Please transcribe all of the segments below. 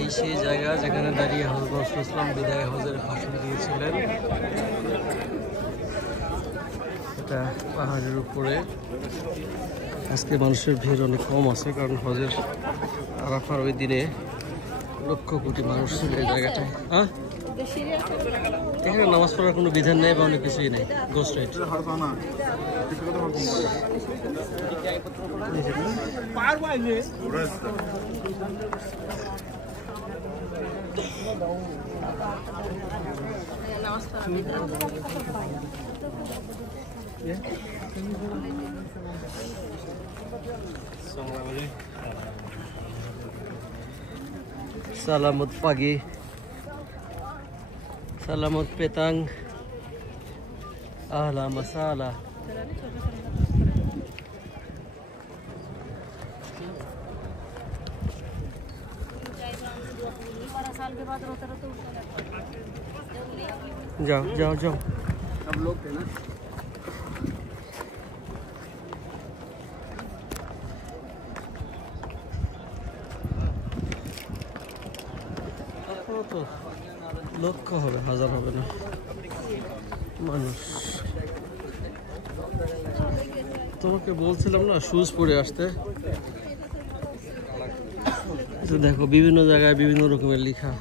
এই সেই জায়গা যেখানে দাঁড়িয়ে হযরত রাসূলুল্লাহ সাল্লাল্লাহু আলাইহি ওয়াসাল্লাম বিদায় হজের ভাষণ দিয়েছিলেন। এটা পাহাড়ের উপরে। আজকে মানুষের ভিড় অনেক কম আছে, কারণ হজের আরাফার ওই দিনে লক্ষ কোটি মানুষ ছিল এই জায়গাটায়। হ্যাঁ, এখানে নামাজ পড়ার কোনো বিধান নেই বা অনেক কিছুই নেই। Go straight. Salamat pagi. Salamat petang. Ahlan masala. जाओ जाओ जाओ। सब लोग थे ना। তো লক্ষ হবে, হাজার হবে না মানুষ। তোমাকে বলছিলাম না শুজ পরে আসতে। দেখো বিভিন্ন জায়গায় বিভিন্ন রকমের লেখা।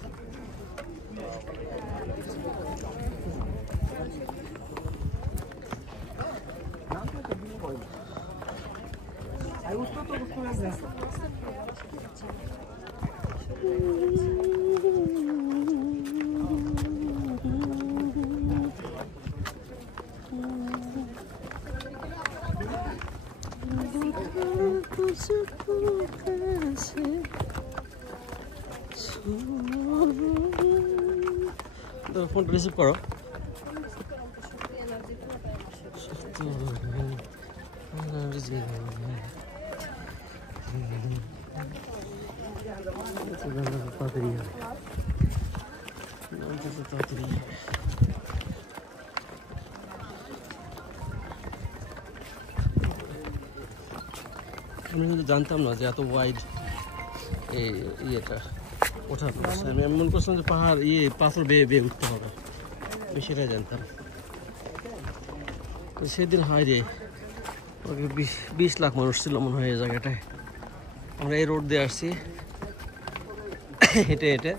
ফোন রিসিভ করো। আমি কিন্তু জানতাম না যে এত ওয়াইড এই ইয়েটা ওঠার। আমি মনে করছিলাম যে পাহাড় পাথর বেয়ে বেয়ে উঠতে হবে, আমি সেটাই জানতাম। সেদিন হয় রে 20 লাখ মানুষ ছিল মনে হয় এই জায়গাটায়। আমরা এই রোড দিয়ে আসছি হেঁটে হেঁটে।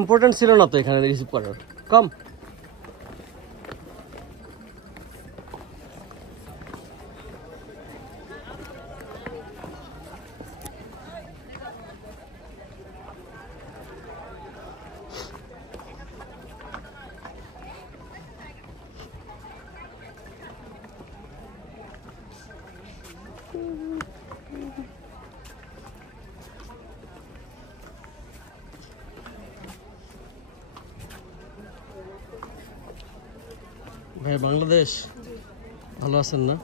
ইম্পর্টেন্ট ছিল না তো এখানে রিসিভ করার। কম ভাই, বাংলাদেশ ভালো আছেন না?